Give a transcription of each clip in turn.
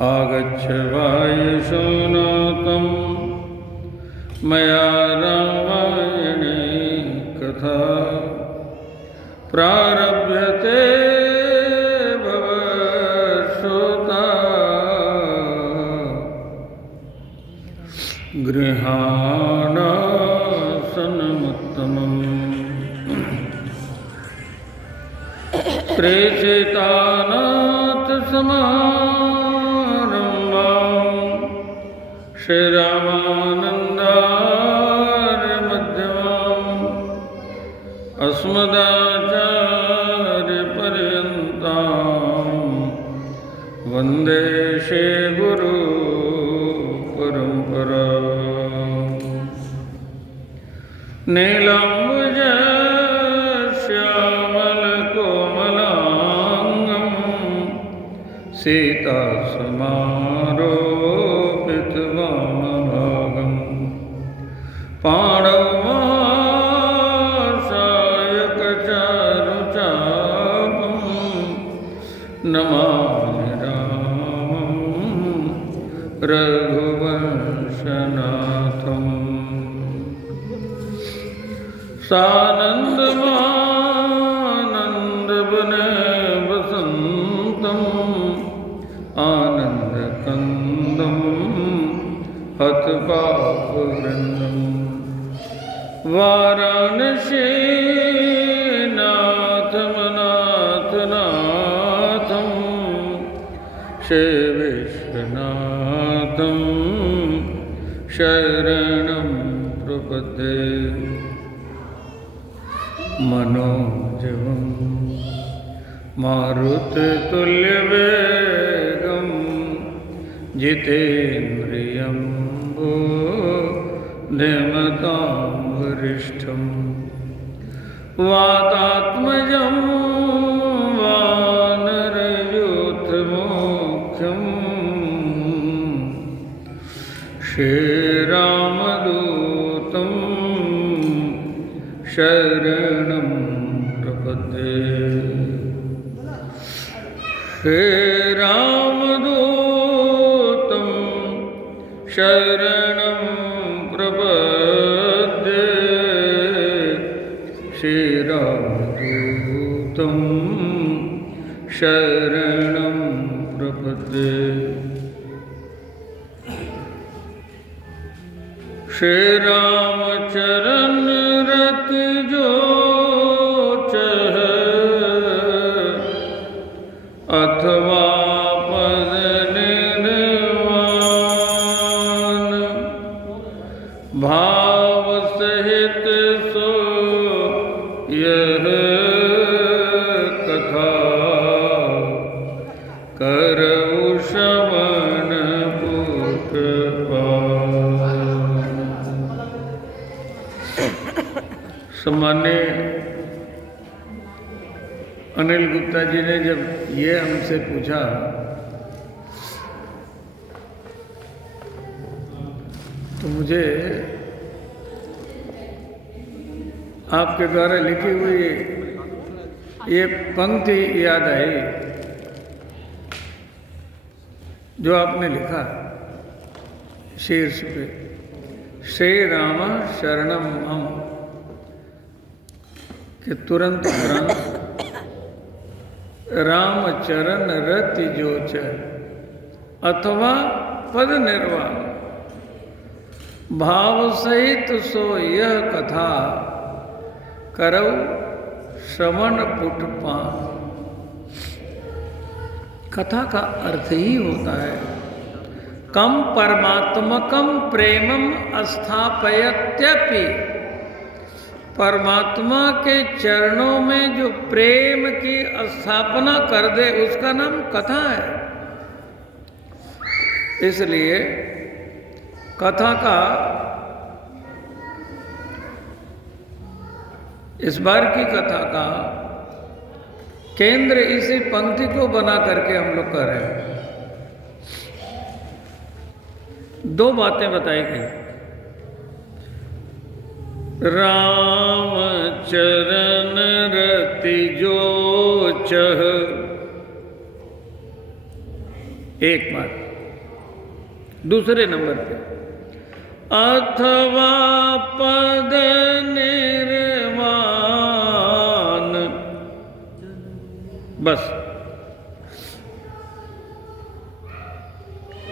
आगच्छ वायुशोनातं मया रामायणे कथा प्रारभ्यते भवश्रोता गृहाणासनमुत्तमम् श्रीचैतन्यनाथसमारम्भां श्रीरामानन्दार्यमध्यमाम् अस्मदाचार्यपर्यन्तां वन्दे श्रीगुरुपरम्पराम्। नीलाम्बुजश्यामलकोमलाङ्गं सीतासमारोपितवामभागं पाणौमासायकचारुचापं नमामि रामं रघुवंशनाथम्। सानन्दमानन्दवने वसन्तं आनन्दकन्दं हतपापवृन्दं वाराणसीनाथमनाथनाथं श्रीविश्वनाथं शरणं प्रपद्ये। मनोजवं मारुततुल्यवेगं जितेन्द्रियं बुद्धिमतां वरिष्ठं वातात्मजं वानरयूथमुख्यं श्रीरामदूतं शरणं प्रपद्ये। श्रीरामदूतं शरणं प्रपद्ये। श्रीरामदूतं शरणं प्रपद्ये। श्रीरामचरण रत जो चह अथवा पद निर्वाण भाव सहित सो यह कथा करऊ श्रवण पुट सम्मान्य अनिल गुप्ता जी ने जब ये हमसे पूछा तो मुझे आपके द्वारा लिखी हुई ये पंक्ति याद आई जो आपने लिखा शीर्ष पे, श्री राम शरणम मम, कि तुरंत राम चरण रति जो चर अथवा पद निर्वाण भाव सहित सो यह कथा करऊ श्रवण पुट पान। कथा का अर्थ ही होता है कम परमात्मकम प्रेमम स्थापयत्यपि, परमात्मा के चरणों में जो प्रेम की स्थापना कर दे उसका नाम कथा है। इसलिए कथा का इस बार की कथा का केंद्र इसी पंक्ति को बना करके हम लोग कर रहे हैं। दो बातें बताई गई, राम चरण रति जो चह, एक बात। दूसरे नंबर पे अथवा पद निर्वाण, बस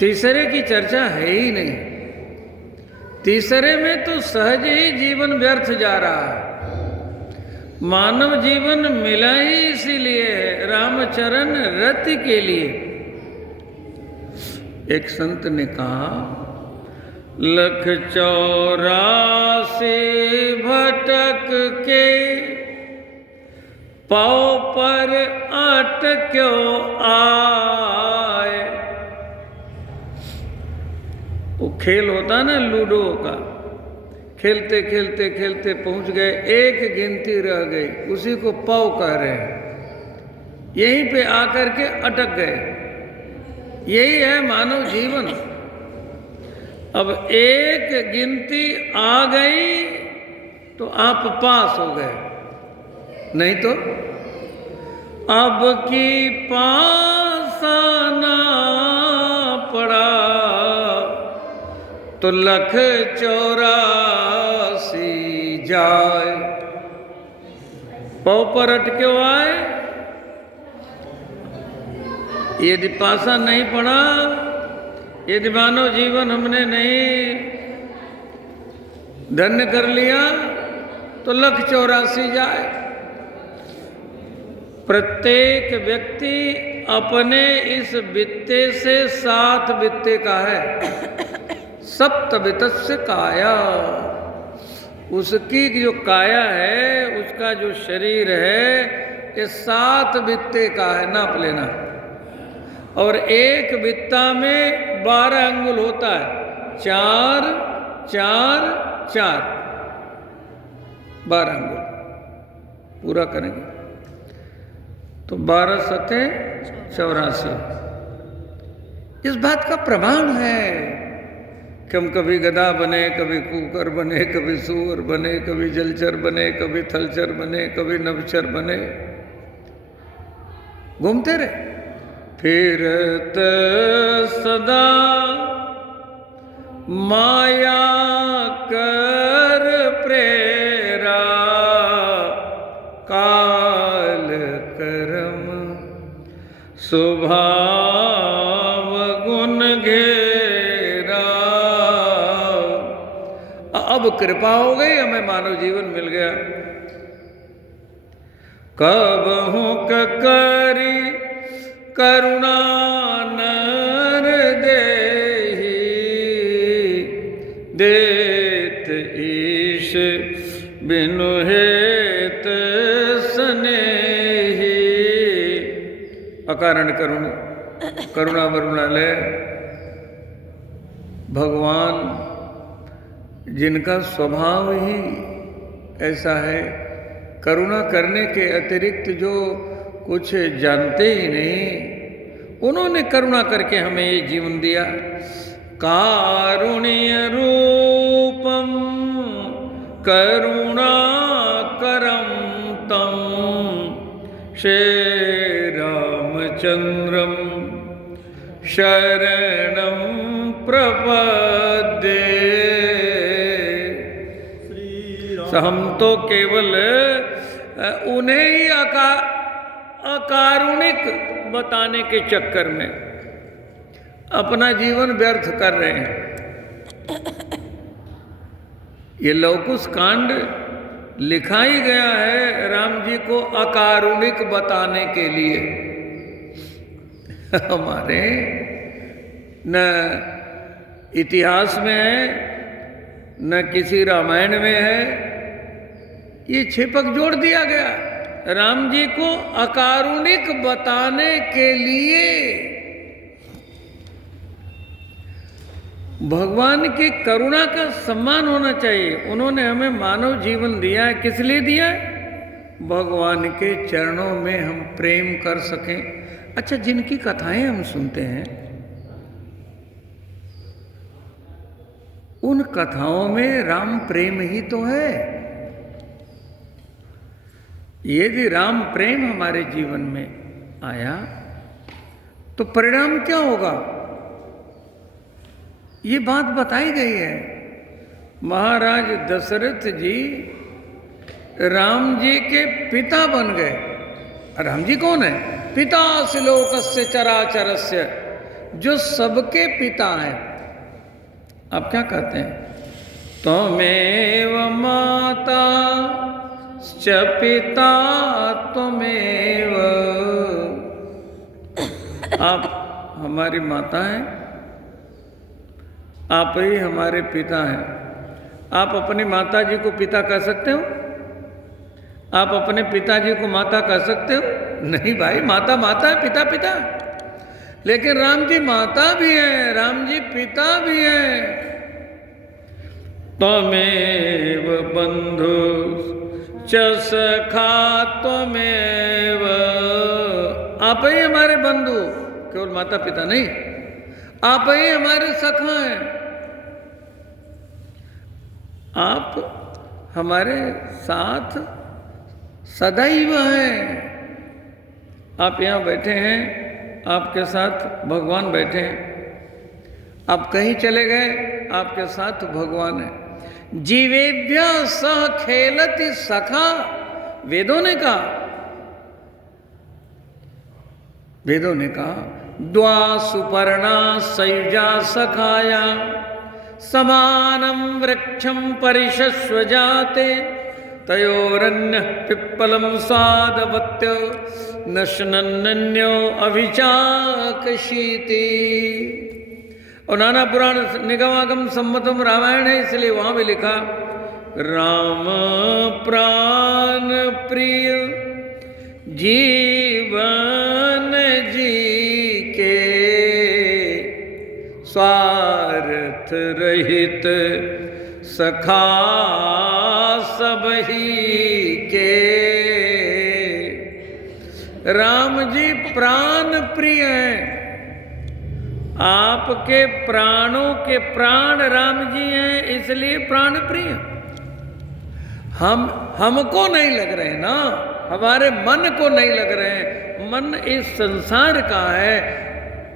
तीसरे की चर्चा है ही नहीं। तीसरे में तो सहज ही जीवन व्यर्थ जा रहा है। मानव जीवन मिला ही इसीलिए है, रामचरण रति के लिए। एक संत ने कहा, 184 भटक के पाँव पर अटक्यो आए। वो खेल होता ना लूडो का, खेलते खेलते खेलते पहुंच गए, एक गिनती रह गई, उसी को पाव कह रहे हैं। यहीं पे आकर के अटक गए। यही है मानव जीवन। अब एक गिनती आ गई तो आप पास हो गए, नहीं तो अब की पास आना पड़ा तो 184 जाए। पाँव पर अटके आए, यदि पासा नहीं पड़ा, यदि मानव जीवन हमने नहीं धन्य कर लिया तो 184 जाए। प्रत्येक व्यक्ति अपने इस वित्ते से 7 वित्ते का है। सप्तवित्तस्य काया, उसकी जो काया है, उसका जो शरीर है, ये 7 वित्ते का है, नाप लेना। और एक वित्ता में 12 अंगुल होता है, 4 4 4 12 अंगुल पूरा करेंगे तो 12 सते 84। इस बात का प्रमाण है कि हम कभी गधा बने, कभी कुकर बने, कभी सूअर बने, कभी जलचर बने, कभी थलचर बने, कभी नभचर बने, घूमते रहे। फिरत सदा माया कर प्रेरा, काल कर्म स्वभाव गुण घेरा। अब कृपा हो गई, हमें मानव जीवन मिल गया। कब हूँ करी करुणा नर देहि, देत ईश बिनु हेत स्नेहि। अकारण करुणा वरुणालय भगवान, जिनका स्वभाव ही ऐसा है, करुणा करने के अतिरिक्त जो कुछ जानते ही नहीं, उन्होंने करुणा करके हमें ये जीवन दिया। कारुण्य रूपम करुणाकरं तं श्री रामचंद्रम शरणं प्रपद्ये। हम तो केवल उन्हें ही अकारुणिक बताने के चक्कर में अपना जीवन व्यर्थ कर रहे हैं। ये लवकुश कांड लिखा ही गया है राम जी को अकारुणिक बताने के लिए। हमारे न इतिहास में है, न किसी रामायण में है, ये छिपक जोड़ दिया गया राम जी को अकारुणिक बताने के लिए। भगवान की करुणा का सम्मान होना चाहिए। उन्होंने हमें मानव जीवन दिया है, किस लिए दिया है? भगवान के चरणों में हम प्रेम कर सकें। अच्छा, जिनकी कथाएं हम सुनते हैं, उन कथाओं में राम प्रेम ही तो है। यदि राम प्रेम हमारे जीवन में आया तो परिणाम क्या होगा? ये बात बताई गई है। महाराज दशरथ जी राम जी के पिता बन गए। राम जी कौन है? पिता श्लोकस्य चराचरस्य, जो सबके पिता हैं। आप क्या कहते हैं? त्वमेव माता च पिता त्वमेव। आप हमारी माता हैं, आप ही हमारे पिता हैं। आप अपनी माता जी को पिता कह सकते हो? आप अपने पिताजी को माता कह सकते हो? नहीं भाई, माता माता है, पिता पिता। लेकिन राम जी माता भी हैं, राम जी पिता भी हैं। त्वमेव बंधु च सखा त्वमेव। आप ही हमारे बंधु, केवल माता पिता नहीं, आप ही हमारे सखा हैं। आप हमारे साथ सदैव हैं। आप यहाँ बैठे हैं, आपके साथ भगवान बैठे हैं। आप कहीं चले गए, आपके साथ भगवान है। जीवेभ्य सह खेलति सखा, वेदों ने कहा, वेदों ने कहा द्वा सुपर्णा सयुजा सखाया समानं वृक्षं परिशस्व जाते तयोरन्य पिप्पलम सादवत्य नशनन्यो अभिचाकशीति। और नाना पुराण निगमागम सम्मतम रामायण है, इसलिए वहां भी लिखा राम प्राण प्रिय जीवन जी के स्वार्थ रहित सखा सब ही के। राम जी प्राण प्रिय हैं, आपके प्राणों के प्राण राम जी हैं, इसलिए प्राण प्रिय। हमको नहीं लग रहे ना, हमारे मन को नहीं लग रहे हैं। मन इस संसार का है,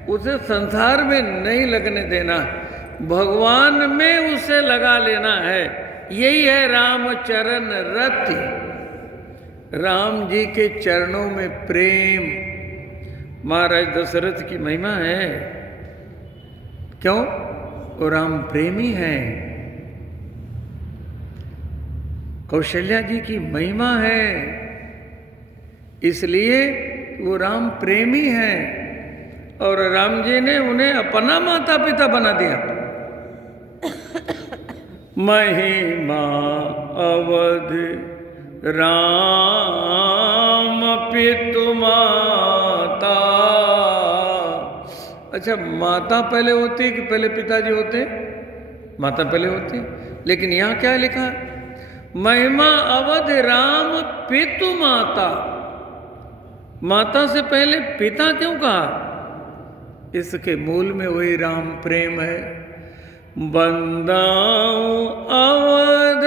उसे संसार में नहीं लगने देना, भगवान में उसे लगा लेना है। यही है रामचरण रति, राम जी के चरणों में प्रेम। महाराज दशरथ की महिमा है, क्यों? वो राम प्रेमी हैं। कौशल्या जी की महिमा है, इसलिए वो राम प्रेमी हैं। और राम जी ने उन्हें अपना माता पिता बना दिया। महिमा अवध राम पितु माता। अच्छा, माता पहले होती कि पहले पिताजी होते? माता पहले होती, लेकिन यहाँ क्या लिखा? महिमा अवध राम पितु माता। माता से पहले पिता क्यों कहा? इसके मूल में वही राम प्रेम है। बंदाऊं अवध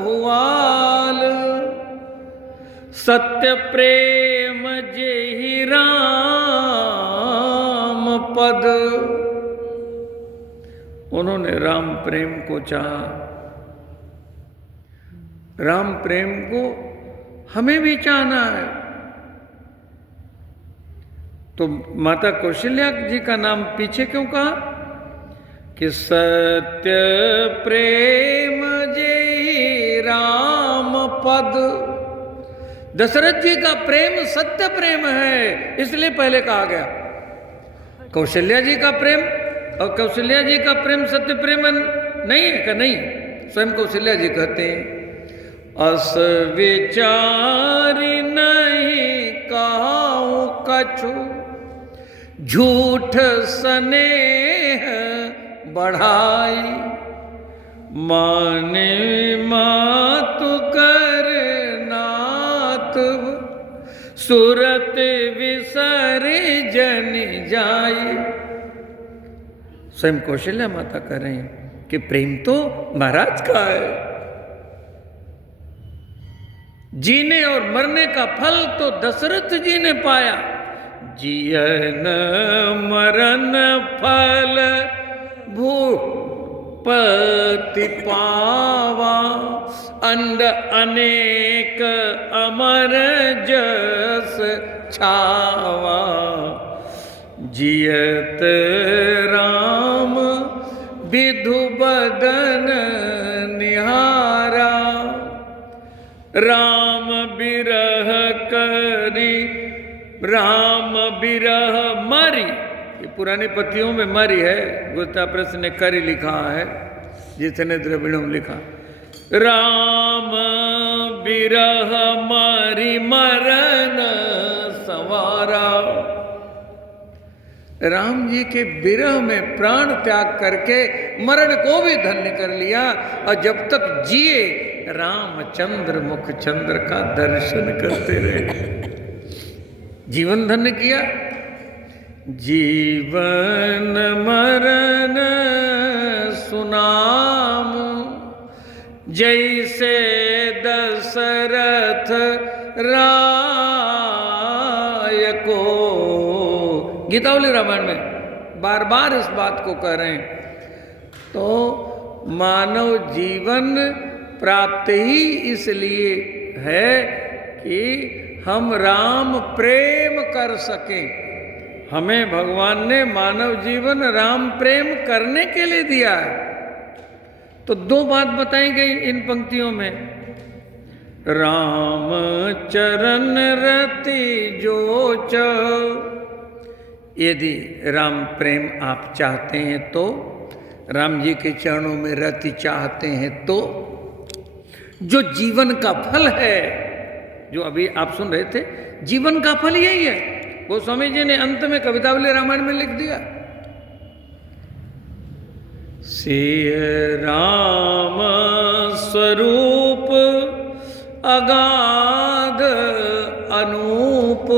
भुआल सत्य प्रेम जेहि राम पद। उन्होंने राम प्रेम को चाहा। राम प्रेम को हमें भी चाहना है। तो माता कौशल्या जी का नाम पीछे क्यों कहा? कि सत्य प्रेम जेहि राम पद। दशरथ जी का प्रेम सत्य प्रेम है, इसलिए पहले कहा गया। कौशल्या जी का प्रेम, और कौशल्या जी का प्रेम सत्य प्रेम नहीं है का? नहीं, स्वयं कौशल्या जी कहते हैं अस विचारी नहीं कहूँ कछु झूठ स्नेह बढ़ाई माने मातु कर नाथ सुरत विसर जन जाई। स्वयं कौशल्या माता कह रहे हैं कि प्रेम तो महाराज का है। जीने और मरने का फल तो दशरथ जी ने पाया। जियन मरण फल पति पावा, अंड अनेक अमर जस छावा। जियत राम विधु बदन निहारा, राम बिरह करी राम बिरह मरी। ये पुरानी पत्तियों में मरी है, गुस्ता प्रश्न ने करी लिखा है, जिसने द्रविड़ों में लिखा। राम बिरह मरी मरण संवारा। राम जी के विरह में प्राण त्याग करके मरण को भी धन्य कर लिया, और जब तक जिए रामचंद्र मुख चंद्र का दर्शन करते रहे, जीवन धन्य किया। जीवन मरण सुनाम, जैसे दशरथ राय को। गीतावली रामायण में बार बार इस बात को कह रहे हैं। तो मानव जीवन प्राप्त ही इसलिए है कि हम राम प्रेम कर सकें। हमें भगवान ने मानव जीवन राम प्रेम करने के लिए दिया है। तो दो बात बताई गई इन पंक्तियों में। राम चरण रति जो चौ, यदि राम प्रेम आप चाहते हैं तो, राम जी के चरणों में रति चाहते हैं तो, जो जीवन का फल है, जो अभी आप सुन रहे थे, जीवन का फल यही है। गोस्वामी जी ने अंत में कवितावली रामायण में लिख दिया, सिय राम स्वरूप अगाध अनूप।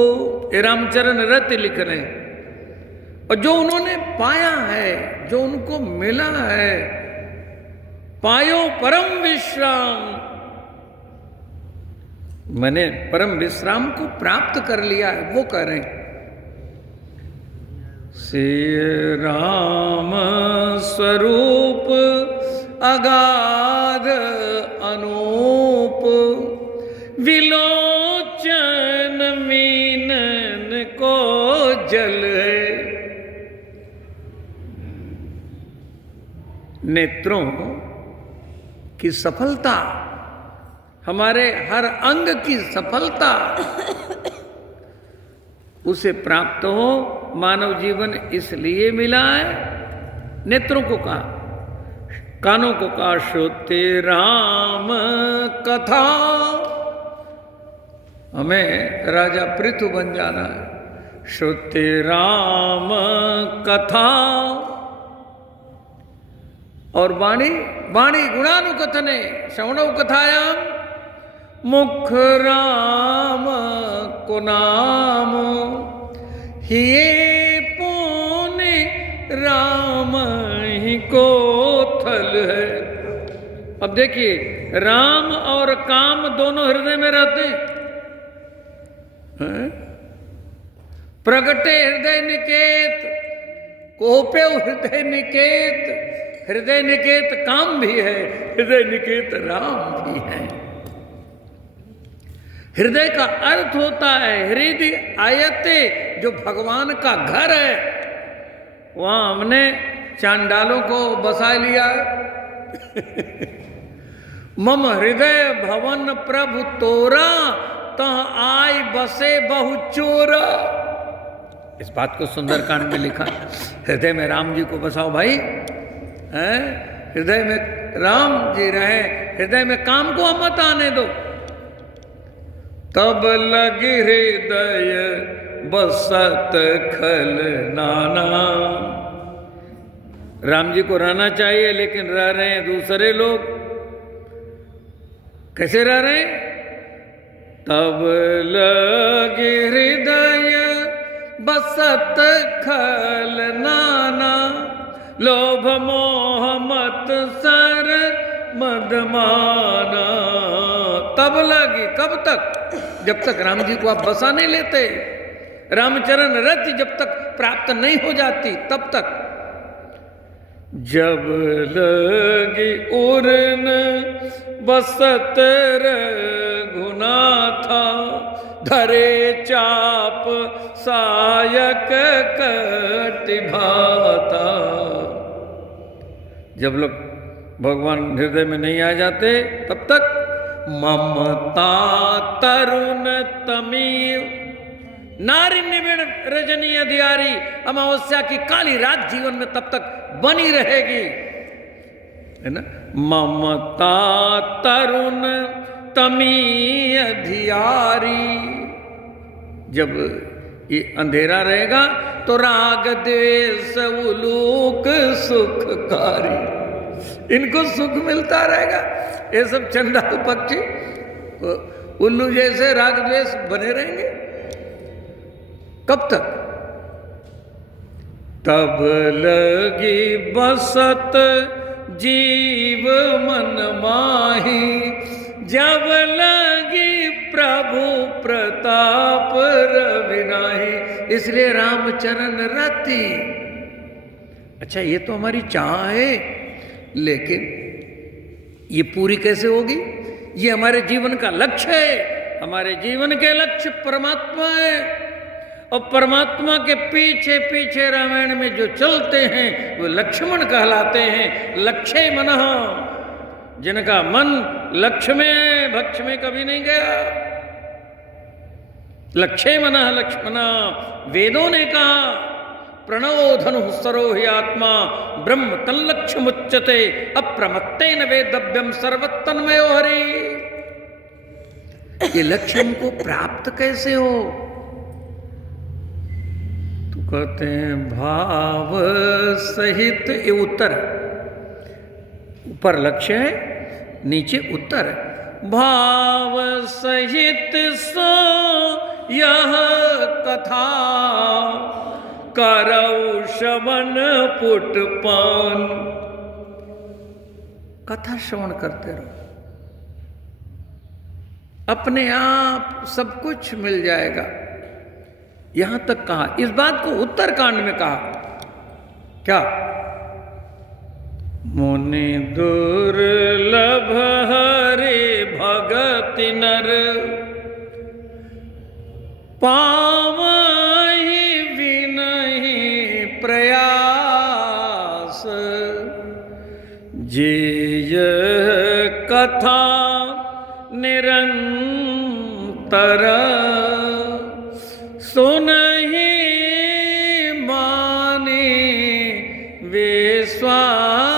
ये रामचरण रति लिख रहे हैं। और जो उन्होंने पाया है, जो उनको मिला है, पायो परम विश्राम, मैंने परम विश्राम को प्राप्त कर लिया है, वो कह रहे हैं। सिय राम स्वरूप अगाध अनूप, विलोचन मीनन को जल है। नेत्रों की सफलता, हमारे हर अंग की सफलता, उसे प्राप्त हो मानव जीवन इसलिए मिला है। नेत्रों को कहा, कानों को कहा श्रोते राम कथा। हमें राजा पृथु बन जाना है। श्रोते राम कथा। और वाणी, वाणी गुणानुकथने श्रवणौ कथायाम, मुख राम को नाम, हिये पुण्य राम ही को थल है। अब देखिए, राम और काम दोनों हृदय में रहते हैं। प्रगटे हृदय निकेत, कोपे हृदय निकेत। हृदय निकेत काम भी है, हृदय निकेत राम भी है। हृदय का अर्थ होता है हृदय आयते, जो भगवान का घर है। वहां हमने चांडालों को बसा लिया है। मम हृदय भवन प्रभु तोरा, तह आय बसे बहु चोरा। इस बात को सुंदरकांड में लिखा। हृदय में राम जी को बसाओ भाई, हृदय में राम जी रहे, हृदय में काम को मत आने दो। तब लगे हृदय बसत खल नाना। राम जी को रहना चाहिए, लेकिन रह रहे हैं दूसरे लोग। कैसे रह रहे हैं? तब लगे हृदय बसत खल नाना, लोभ मोह मत सर मदमाना। तब लगी, कब तक? जब तक राम जी को आप बसा नहीं लेते, रामचरण रति जब तक प्राप्त नहीं हो जाती, तब तक। जब लगी उड़न बसत रघुनाथा, धरे चाप सायक कटिभाता। जब लोग भगवान हृदय में नहीं आ जाते तब तक ममता तरुण तमीव, नारी निबिड़ रजनी अधियारी, अमावस्या की काली रात जीवन में तब तक बनी रहेगी, है ना। ममता तरुण तमी अधियारी, जब ये अंधेरा रहेगा तो राग द्वेष उलूक सुखकारी, इनको सुख मिलता रहेगा। ये सब चंडाल पक्षी उल्लू जैसे राग द्वेष बने रहेंगे। कब तक? तब लगी बसत जीव मन माही, जब लगी प्रभु प्रताप रविनाही। इसलिए रामचरण रति। अच्छा, ये तो हमारी चाह है, लेकिन ये पूरी कैसे होगी? ये हमारे जीवन का लक्ष्य है। हमारे जीवन के लक्ष्य परमात्मा है, और परमात्मा के पीछे पीछे रामायण में जो चलते हैं वो लक्ष्मण कहलाते हैं। लक्ष्य मनः, जिनका मन लक्ष्य में भक्ष्य में कभी नहीं गया। लक्ष्य मनः लक्ष्मणा, वेदों ने कहा प्रणवो धनु सरो हि आत्मा ब्रह्म तल्लक्ष्यमुच्यते अप्रमत्तेन वेदव्यम सर्वतन्मयो हरि। ये लक्ष्य हमको प्राप्त कैसे हो? तो कहते हैं भाव सहित, ये उत्तर, ऊपर लक्ष्य है, नीचे उत्तर है। भाव सहित सो यह कथा, करौ श्रवण पुटपान। कथा श्रवण करते रहो, अपने आप सब कुछ मिल जाएगा। यहां तक कहा, इस बात को उत्तरकांड में कहा क्या? मुनि दुर्लभ हरे भगति नर, पावहि विनहि प्रयास। जेय कथा निरंतर, सुनहि माने विश्वास।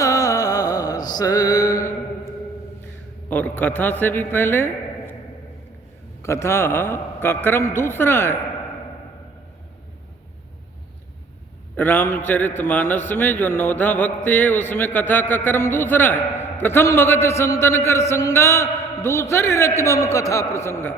और कथा से भी पहले, कथा का क्रम दूसरा है। रामचरितमानस में जो नवधा भक्ति है उसमें कथा का क्रम दूसरा है। प्रथम भगत संतन कर संगा, दूसरे रतिमम कथा प्रसंगा।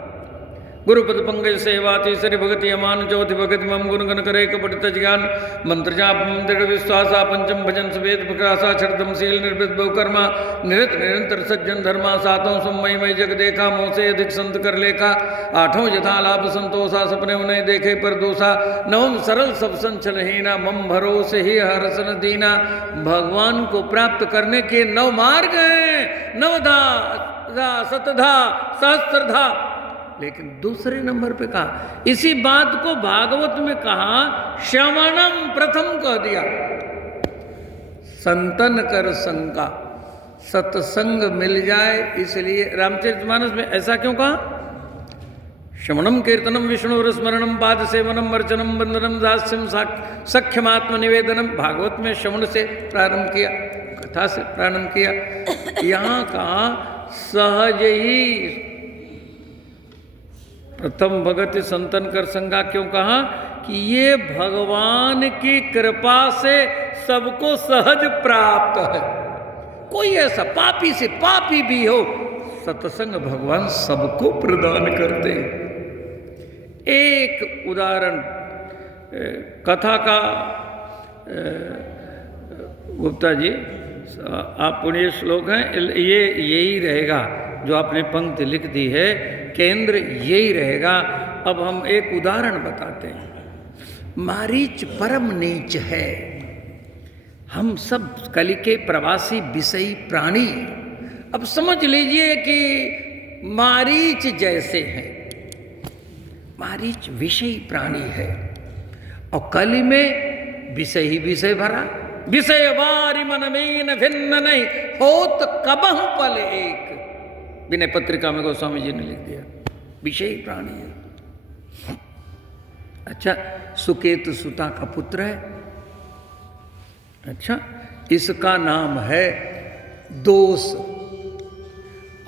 गुरुपद पंकज सेवा, तीसरी भगति अमान, चौथी भगति मम गुणगन करे कपट ज्ञान, मंत्र जाप दृढ़ विश्वासा, पंचम भजन सवेद प्रकाशा, छठम शील निर्भित बहुकर्मा, निरत निरंतर सज्जन धर्मा, सातों सुमय मई जग देखा, मोह से अधिक संत कर लेखा, आठों यथा लाभ संतोषा, सपने उन्हें देखे पर दोषा, नवम सरल सब संचलहीना, मम भरोसे ही हरसन दीना। भगवान को प्राप्त करने के 9 मार्ग हैं, नवधा, शतधा, सहस्त्रधा। लेकिन दूसरे नंबर पे कहा, इसी बात को भागवत में कहा, श्रवणम प्रथम कह दिया। संतन कर संगा, सत्संग मिल जाए, इसलिए रामचरितमानस में ऐसा क्यों कहा? श्रवणम कीर्तनम विष्णु स्मरणम पाद सेवनम अर्चनम वंदनम दास्यम सख्यमात्म निवेदनम। भागवत में श्रवण से प्रारंभ किया, कथा से प्रारंभ किया। यहाँ कहा सहज ही प्रथम भगति संतन कर संगा क्यों कहा? कि ये भगवान की कृपा से सबको सहज प्राप्त है। कोई ऐसा पापी से पापी भी हो, सत्संग भगवान सबको प्रदान करते हैं। एक उदाहरण कथा का, गुप्ता जी आप पुण्य श्लोक हैं, ये यही रहेगा जो आपने पंक्ति लिख दी है, केंद्र यही रहेगा। अब हम एक उदाहरण बताते हैं। मारीच परम नीच है, हम सब कली के प्रवासी विषयी प्राणी। अब समझ लीजिए कि मारीच जैसे हैं, मारीच विषयी प्राणी है और कली में विषय ही विषय भरा। विषय वारी मन में भिन्न नहीं होत कबहु पल एक, विनय पत्रिका में गोस्वामी जी ने लिख दिया, विषयी प्राणी है। अच्छा, सुकेतु सुता का पुत्र है। अच्छा, इसका नाम है दोष,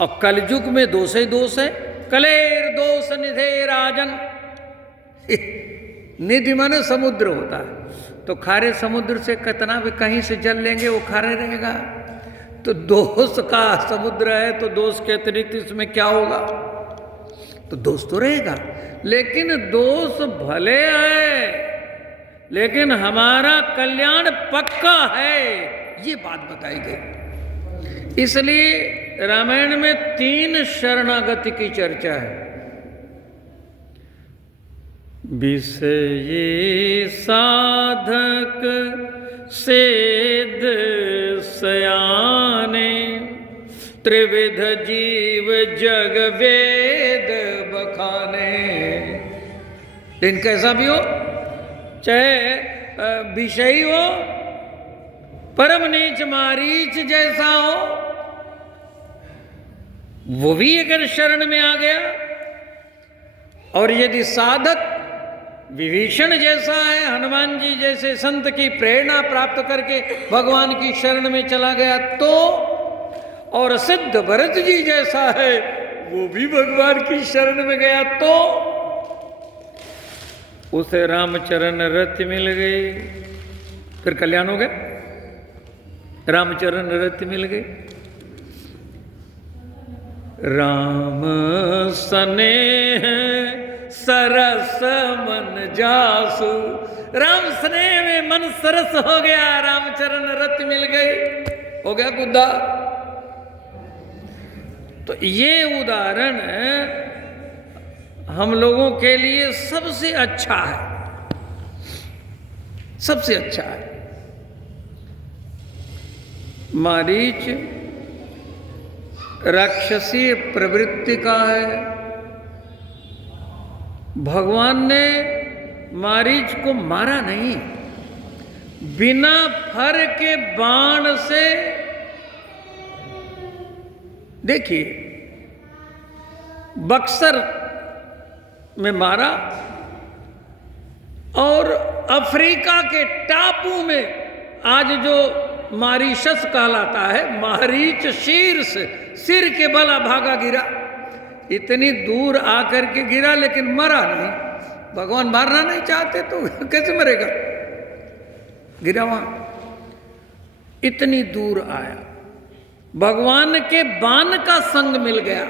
और कलयुग में दोष ही दोष है। कलेर दोष निधे राजन, निधि माने समुद्र होता है, तो खारे समुद्र से कितना भी कहीं से जल लेंगे वो खारे रहेगा। तो दोष का समुद्र है, तो दोष के अतिरिक्त इसमें क्या होगा? तो दोष तो रहेगा, लेकिन दोष भले है लेकिन हमारा कल्याण पक्का है, ये बात बताई गई। इसलिए रामायण में 3 शरणागति की चर्चा है। विषयी साधक सेध सयाने, त्रिविध जीव जग वेद बखाने। लेकिन कैसा भी हो, चाहे विषयी हो, परम नीच मारीच जैसा हो, वो भी अगर शरण में आ गया, और यदि साधक विभीषण जैसा है, हनुमान जी जैसे संत की प्रेरणा प्राप्त करके भगवान की शरण में चला गया तो, और सिद्ध भरत जी जैसा है वो भी भगवान की शरण में गया तो उसे रामचरण रति मिल गई, फिर कल्याण हो गया। रामचरण रति मिल गई। राम स्नेह सरस मन जासु, राम स्नेह में मन सरस हो गया, रामचरण रति मिल गई, हो गया गुद्दा। तो ये उदाहरण हम लोगों के लिए सबसे अच्छा है, सबसे अच्छा है। मारीच राक्षसीय प्रवृत्ति का है। भगवान ने मारीच को मारा नहीं, बिना फर के बाण से, देखिए बक्सर में मारा, और अफ्रीका के टापू में आज जो मारीशस कहलाता है, मारीच शीर्ष, सिर के बल भागा गिरा। इतनी दूर आकर के गिरा लेकिन मरा नहीं। भगवान मारना नहीं चाहते तो कैसे मरेगा? गिरा वहां, इतनी दूर आया, भगवान के बाण का संग मिल गया।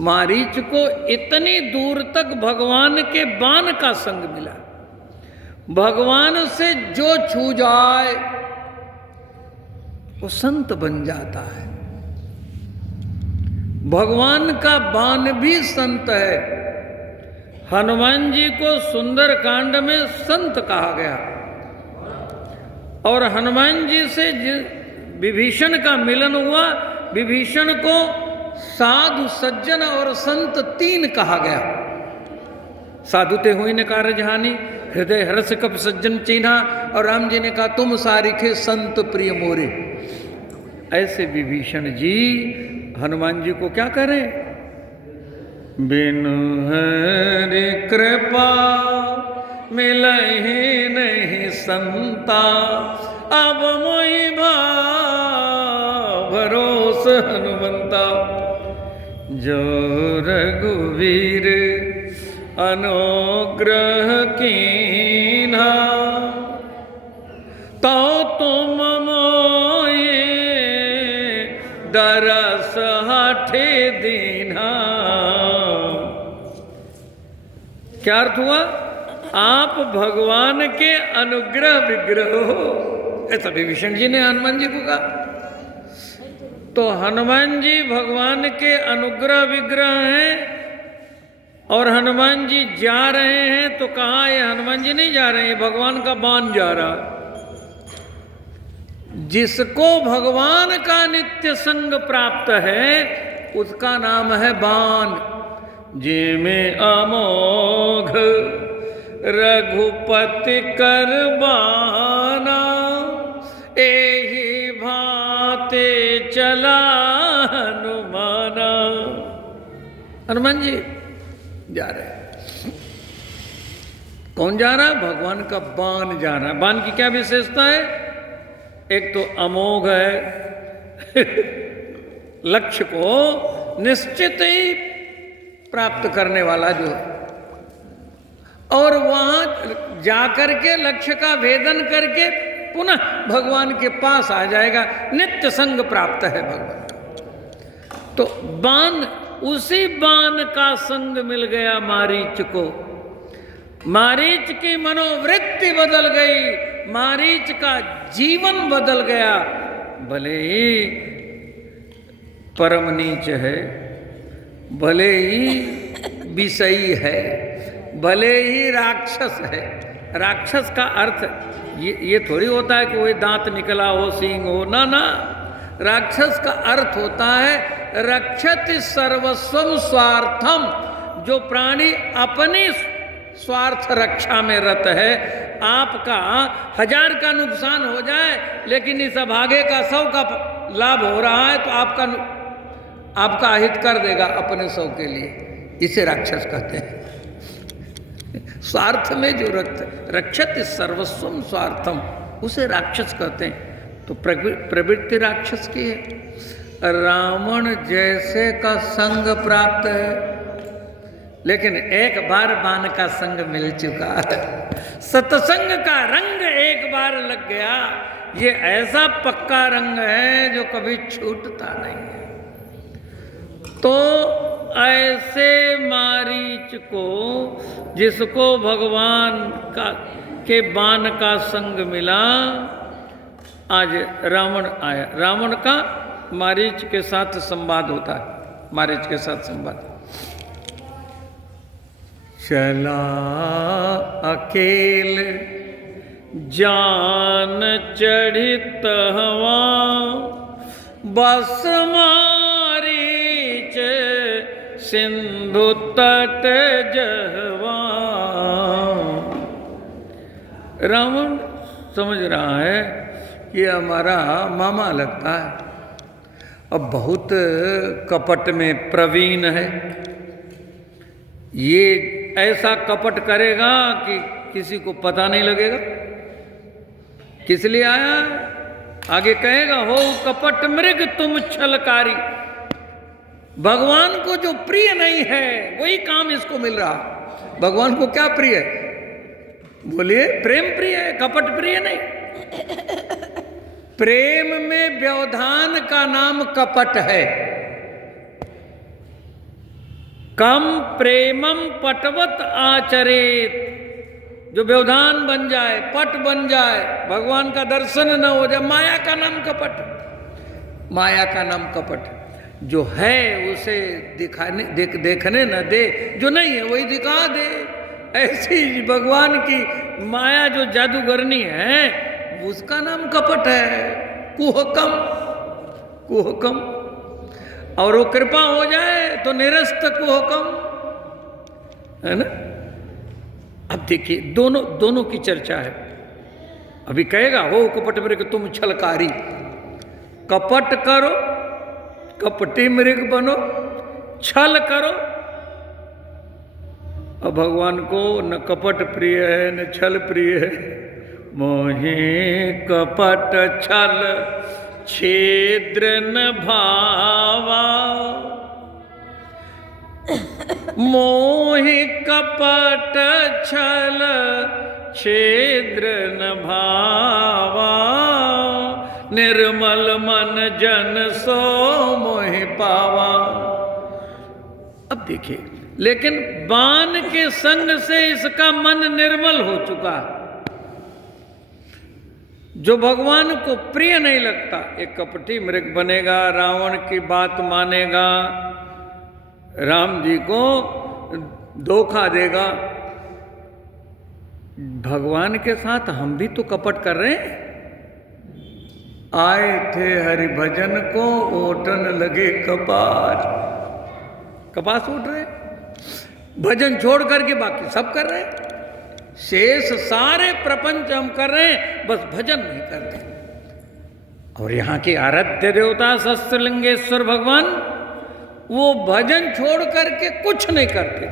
मारीच को इतनी दूर तक भगवान के बाण का संग मिला। भगवान से जो छू जाए वो संत बन जाता है। भगवान का बाण भी संत है। हनुमान जी को सुंदर कांड में संत कहा गया, और हनुमान जी से विभीषण का मिलन हुआ, विभीषण को साधु सज्जन और संत 3 कहा गया। साधु ते हुई ने कारज हानि, हृदय हर्ष कप सज्जन चिन्हा, और राम जी ने कहा तुम सारिखे संत प्रिय मोरे। ऐसे विभीषण जी हनुमान जी को क्या करें? बिनु हरि कृपा मिलहि नहीं संता, अब मोहि भरोस हनुमंता। जो रघुवीर अनुग्रह कीन्हा, तो तुम मोहि दरस हाथे दीन्हा। क्या अर्थ हुआ? आप भगवान के अनुग्रह विग्रह हो, ऐसा विभीषण जी ने हनुमान जी को कहा। तो हनुमान जी भगवान के अनुग्रह विग्रह हैं, और हनुमान जी जा रहे हैं तो कहाँ? ये हनुमान जी नहीं जा रहे हैं, भगवान का बाण जा रहा। जिसको भगवान का नित्य संग प्राप्त है उसका नाम है बान। जिमें अमोघ रघुपति कर बाना, एहि भाते चला हनुमाना। हनुमान जी जा रहे हैं। कौन जा रहा है? भगवान का बाण जा रहा है। बाण की क्या विशेषता है? एक तो अमोघ है लक्ष्य को निश्चित ही प्राप्त करने वाला जो है, और वहां जाकर के लक्ष्य का भेदन करके पुनः भगवान के पास आ जाएगा। नित्य संग प्राप्त है भगवान का। तो बाण, उसी बाण का संग मिल गया मारीच को। मारीच की मनोवृत्ति बदल गई, मारीच का जीवन बदल गया। भले ही परम नीच है, भले ही विषयी है, भले ही राक्षस है। राक्षस का अर्थ ये थोड़ी होता है कि वही दांत निकला हो, सींग हो, ना ना। राक्षस का अर्थ होता है रक्षति सर्वस्वम स्वार्थम। जो प्राणी अपनी स्वार्थ रक्षा में रत है। आपका 1000 का नुकसान हो जाए लेकिन इस अभागे का 100 का लाभ हो रहा है तो आपका अहित कर देगा अपने 100 के लिए। इसे राक्षस कहते हैं। स्वार्थ में जो रक्षत सर्वस्वम स्वार्थम, उसे राक्षस कहते हैं। तो प्रवृत्ति राक्षस की है। रावण जैसे का संग प्राप्त है, लेकिन एक बार बाण का संग मिल चुका है। सत्संग का रंग एक बार लग गया। ये ऐसा पक्का रंग है जो कभी छूटता नहीं है। तो ऐसे मारीच को, जिसको भगवान के बाण का संग मिला, आज रावण आया। रावण का मारीच के साथ संवाद होता है। मारीच के साथ संवाद। चला अकेल जान चढ़ित हवा, बस मारीच सिंधु तट जहवा। रावण समझ रहा है कि हमारा मामा लगता है, अब बहुत कपट में प्रवीण है। ये ऐसा कपट करेगा कि किसी को पता नहीं लगेगा किस लिए आया। आगे कहेगा, हो कपट मृग तुम छलकारी। भगवान को जो प्रिय नहीं है वही काम इसको मिल रहा। भगवान को क्या प्रिय है? बोलिए, प्रेम प्रिय है, कपट प्रिय नहीं। प्रेम में व्यवधान का नाम कपट है। कम प्रेमम पटवत आचरेत। जो व्यवधान बन जाए, पट बन जाए, भगवान का दर्शन न हो जाए, माया का नाम कपट। माया का नाम कपट। जो है उसे देखने न दे, जो नहीं है वही दिखा दे। ऐसी भगवान की माया जो जादूगरनी है उसका नाम कपट है। कुहकम, कुहकम। और वो कृपा हो जाए तो निरस्त कुहकम, है ना। अब देखिए दोनों की चर्चा है। अभी कहेगा, हो कपट मृग तुम छलकारी। कपट करो, कपटी मृग बनो, छल करो। अब भगवान को न कपट प्रिय है न छल प्रिय है। मोहि कपट छल छेद्र न भावा, मोहि कपट छल छेद्र न भावा, निर्मल मन जन सो मोहि पावा। अब देखिए, लेकिन बाण के संग से इसका मन निर्मल हो चुका है। जो भगवान को प्रिय नहीं लगता, एक कपटी मृग बनेगा, रावण की बात मानेगा, राम जी को धोखा देगा। भगवान के साथ हम भी तो कपट कर रहे हैं। आए थे हरि भजन को ओटन लगे कपास। कपास ओट रहे, भजन छोड़ करके बाकी सब कर रहे हैं। शेष सारे प्रपंच हम कर रहे हैं, बस भजन नहीं करते। और यहाँ के आराध्य देवता सहस्त्रलिंगेश्वर भगवान, वो भजन छोड़ करके कुछ नहीं करते।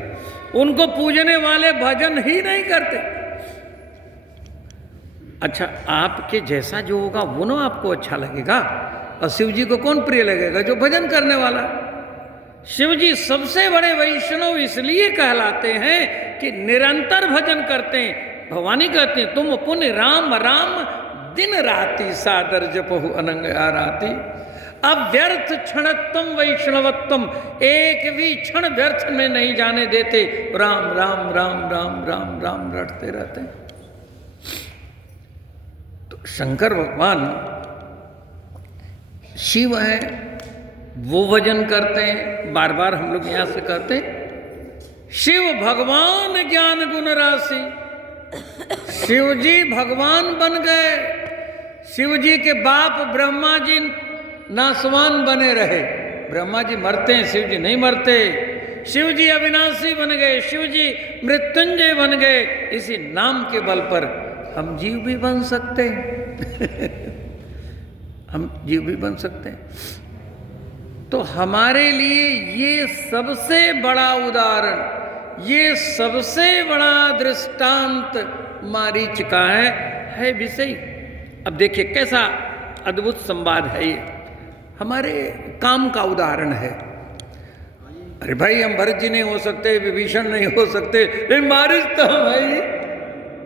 उनको पूजने वाले भजन ही नहीं करते। अच्छा, आपके जैसा जो होगा वो ना आपको अच्छा लगेगा, और शिव जी को कौन प्रिय लगेगा? जो भजन करने वाला। शिव जी सबसे बड़े वैष्णव इसलिए कहलाते हैं कि निरंतर भजन करते हैं। भवानी कहते हैं तुम पुण्य राम राम दिन राति सादर जपहु अनंग आराती। अव्यर्थ क्षणत्वम वैष्णवत्वम, एक भी क्षण व्यर्थ में नहीं जाने देते। राम राम राम राम राम राम रटते रहते हैं। तो शंकर भगवान शिव है, वो भजन करते हैं। बार बार हम लोग यहां से कहते हैं शिव भगवान ज्ञान गुण राशि। शिव जी भगवान बन गए। शिव जी के बाप ब्रह्मा जी नासवान बने रहे। ब्रह्मा जी मरते हैं, शिव जी नहीं मरते। शिव जी अविनाशी बन गए, शिव जी मृत्युंजय बन गए। इसी नाम के बल पर हम जीव भी बन सकते हैं। हम जीव भी बन सकते हैं। तो हमारे लिए ये सबसे बड़ा उदाहरण, ये सबसे बड़ा दृष्टांत मारीच का है विषय। अब देखिए कैसा अद्भुत संवाद है ये, हमारे काम का उदाहरण है। अरे भाई, हम भरत जी नहीं हो सकते, विभीषण नहीं हो सकते, लेकिन मारीच तो हम है,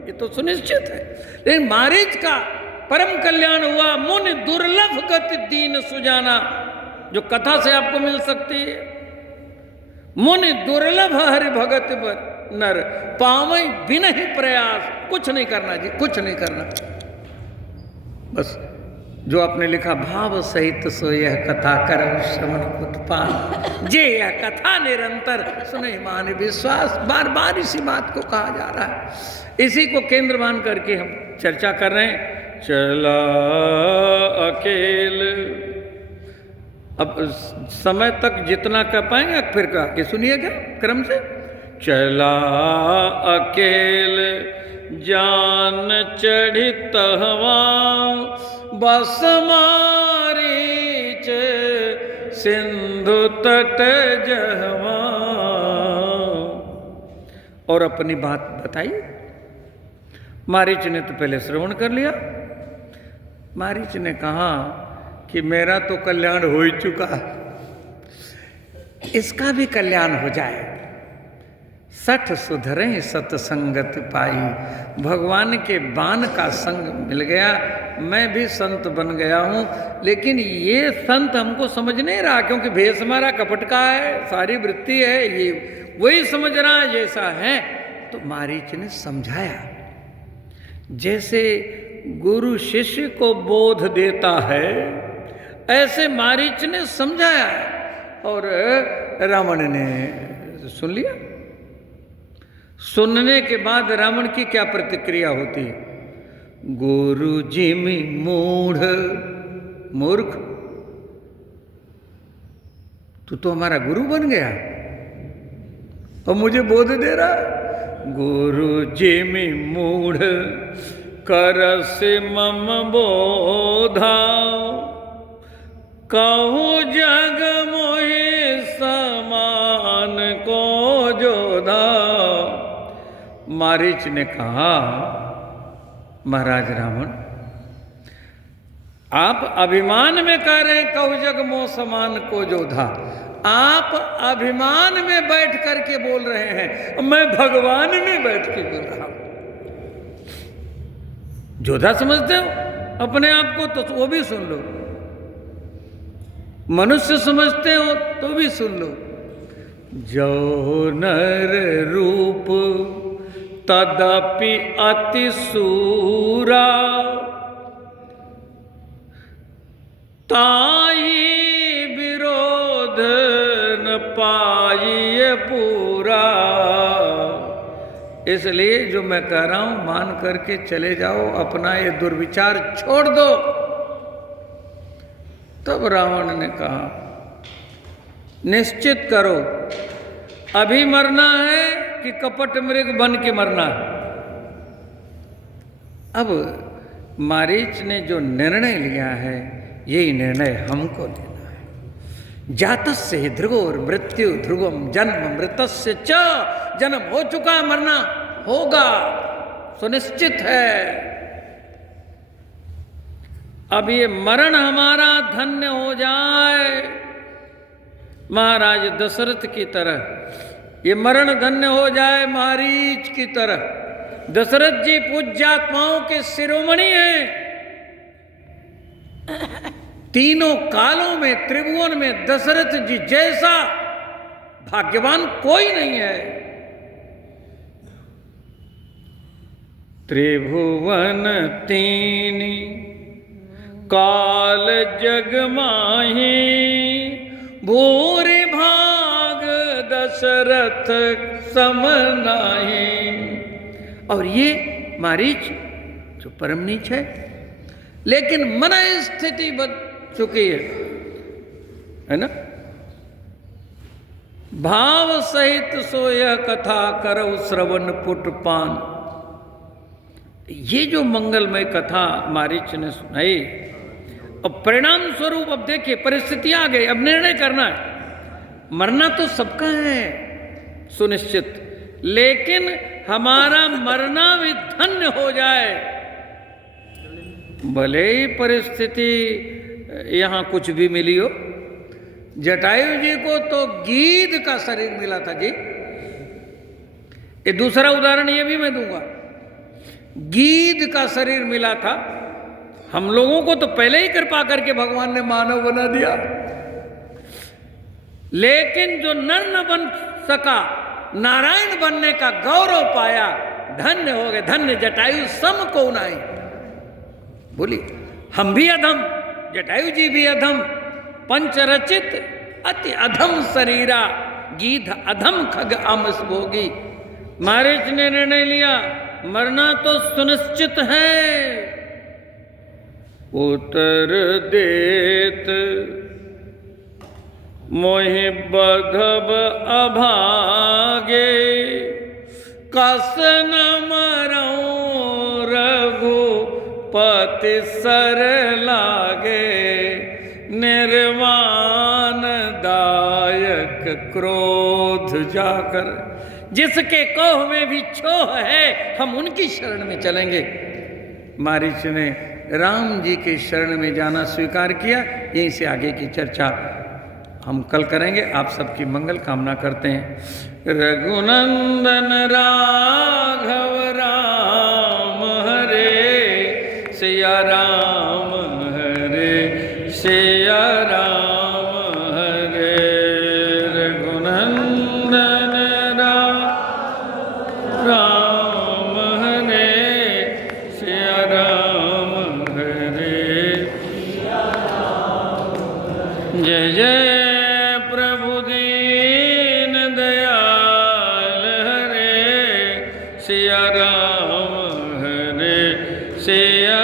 ये तो सुनिश्चित है। लेकिन मारीच का परम कल्याण हुआ। मुनि दुर्लभ गति दीन सुजाना, जो कथा से आपको मिल सकती है। मुनि दुर्लभ हरि भगत पर नर, पावई बिन ही प्रयास। कुछ नहीं करना जी, कुछ नहीं करना। बस जो आपने लिखा, भाव सहित सो यह कथा कर श्रवण उत्पाद। जे यह कथा निरंतर सुने मान विश्वास। बार बार इसी बात को कहा जा रहा है। इसी को केंद्र मान करके हम चर्चा कर रहे हैं। चला अकेल, अब समय तक जितना कर पाएंगे फिर कहा कि सुनिएगा क्रम से। चला अकेल जान चढ़ित हवा, बस मारीच सिंधु तट जहवा। और अपनी बात बताई। मारीच ने तो पहले श्रवण कर लिया। मारीच ने कहा कि मेरा तो कल्याण हो ही चुका है, इसका भी कल्याण हो जाए। सठ सुधरे सतसंगत पाई। भगवान के बाण का संग मिल गया, मैं भी संत बन गया हूँ। लेकिन ये संत हमको समझ नहीं रहा, क्योंकि भेष हमारा कपट का है, सारी वृत्ति है, ये वही समझ रहा है जैसा है। तो मारीच ने समझाया, जैसे गुरु शिष्य को बोध देता है, ऐसे मारीच ने समझाया। और रावण ने सुन लिया। सुनने के बाद रावण की क्या प्रतिक्रिया होती है? गुरु जिमि मूढ़, मूर्ख, तू तो हमारा गुरु बन गया और मुझे बोध दे रहा। गुरु जिमि मूढ़ करस मम बोधा, कहूँ जग मोहि समान को जोधा। मारीच ने कहा, महाराज रावण, आप अभिमान में कह रहे हैं कहूँ जग मोह समान को जोधा। आप अभिमान में बैठ करके बोल रहे हैं, मैं भगवान में बैठ के बोल रहा हूं। जोधा समझते हो अपने आप को तो वो भी सुन लो, मनुष्य समझते हो तो भी सुन लो। जो नर रूप तदपि अति सूरा, ताई विरोध न पाइए पूरा। इसलिए जो मैं कह रहा हूं मान करके चले जाओ, अपना ये दुर्विचार छोड़ दो। तब रावण ने कहा, निश्चित करो, अभी मरना है कि कपट मृग बन के मरना है। अब मारीच ने जो निर्णय लिया है, यही निर्णय हमको लेना है। जातस्य हि ध्रुवोर मृत्यु ध्रुवम जन्म मृतस्य च, जन्म हो चुका, मरना होगा, सुनिश्चित है। अब ये मरण हमारा धन्य हो जाए, महाराज दशरथ की तरह ये मरण धन्य हो जाए, मारीच की तरह। दशरथ जी पूज्यात्माओं के शिरोमणि हैं। तीनों कालों में, त्रिभुवन में दशरथ जी जैसा भाग्यवान कोई नहीं है। त्रिभुवन तीनी काल जग माही, भूरि भाग दशरथ सम नाहि। और ये मारीच जो परम नीच है, लेकिन मन स्थिति बन चुकी है ना। भाव सहित सो यह कथा करौ श्रवण पुटपान। ये जो मंगलमय कथा मारीच ने सुनाई, अब परिणाम स्वरूप अब देखिए परिस्थिति आ गई, अब निर्णय करना है। मरना तो सबका है सुनिश्चित, लेकिन हमारा मरना भी धन्य हो जाए। भले ही परिस्थिति यहाँ कुछ भी मिली हो। जटायु जी को तो गीध का शरीर मिला था जी। ये दूसरा उदाहरण ये भी मैं दूंगा, गीध का शरीर मिला था। हम लोगों को तो पहले ही कृपा करके भगवान ने मानव बना दिया, लेकिन जो नर न बन सका, नारायण बनने का गौरव पाया, धन्य हो गए। धन्य जटायु सम को नाई। बोली हम भी अधम, जटायु जी भी अधम, पंचरचित अति अधम शरीरा, गीध अधम खग आमस भोगी। मारीच ने निर्णय लिया, मरना तो सुनिश्चित है। उत्तर देत मोहि बधब अभागे, कस न मरऊं रघुपति सर लागे। निर्वाण दायक क्रोध जाकर, जिसके कोह में भी छोह है, हम उनकी शरण में चलेंगे। मारीच ने राम जी के शरण में जाना स्वीकार किया। यहीं से आगे की चर्चा हम कल करेंगे। आप सबकी मंगल कामना करते हैं। रघुनंदन राघव राम हरे, सिया राम हरे, सिया राम हरे। रघुनंदन राम हरे, सिया राम हरे। जय जय प्रभु दीन दयाल हरे, सिया राम हरे, सिया